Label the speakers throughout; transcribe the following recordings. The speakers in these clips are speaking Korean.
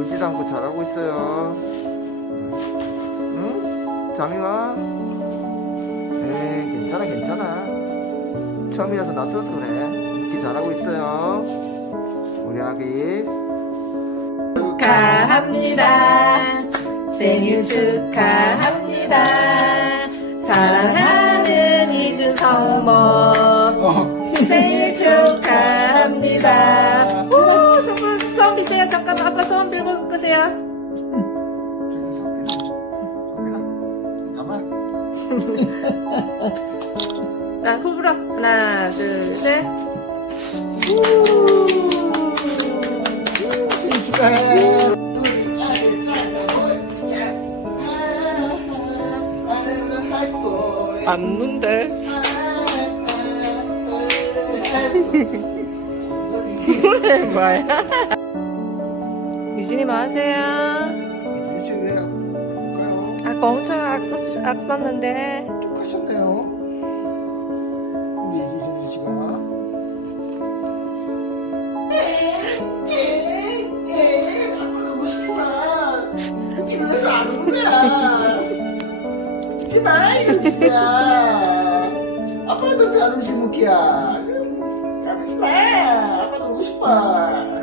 Speaker 1: 아프지도 않고 잘하고 있어요. 응? 장이가? 에이, 괜찮아, 괜찮아. 처음이라서 낯서서 그래. 이렇게 잘하고 있어요. 우리 아기.
Speaker 2: 축하합니다. 생일 축하합니다. 사랑하는 이주 성모 생일 축하합니다. 잠깐 아빠 손 들고 끄세요. 자, 후 불어. 하나, 둘, 셋.
Speaker 1: 축하해.
Speaker 2: 안는데 뭐야? 유진이 뭐 하세요?
Speaker 1: 이제 왜 볼까요?
Speaker 2: 아까 엄청 악썼, 악썼는데.
Speaker 1: 툭하셨네요. 우리 이준희 씨가. 아빠 너무 싶구나. 집에서 안 오는 거야. 웃지 마, 이러니까. 아빠도 잘 오지, 무키야. 가만있어 봐. 아빠 너무 싶어.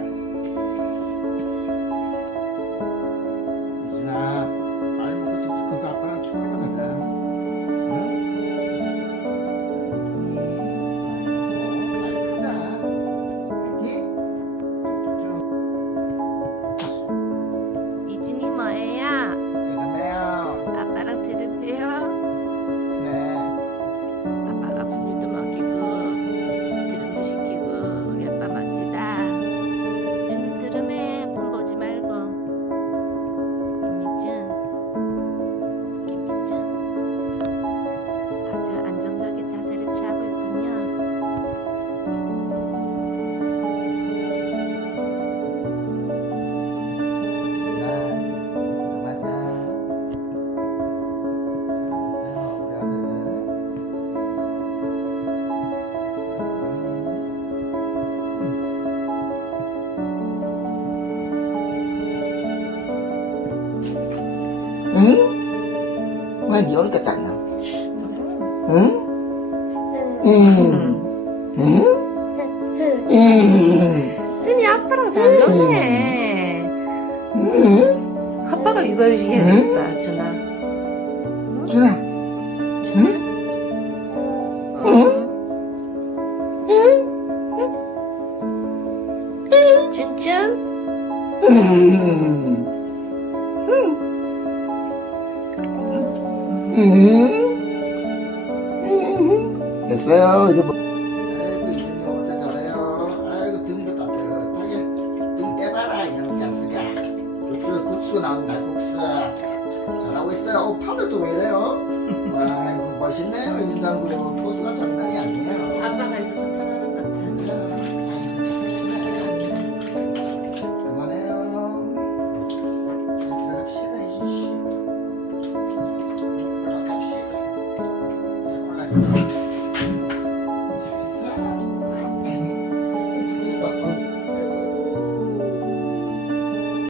Speaker 1: 응? 왜 니오니까 땀나? 응? 응? 응? 응?
Speaker 2: 준이 아빠랑 잘 노네
Speaker 1: 응?
Speaker 2: 아빠가 육아휴직 해야겠다 준아
Speaker 1: 준아, 응?
Speaker 2: 춘춘
Speaker 1: 응? 응? 됐어요. 이제 뭐. 이준이 오늘 잘해요. 아이고, 등도 따뜻하게. 등 떼봐라, 이놈 자식아. 이쪽 국수 나온다, 국수. 잘하고 있어요. 어, 팔을 또 왜 이래요? 아이고, 멋있네요, 인장구. 포스가 장난이 아 이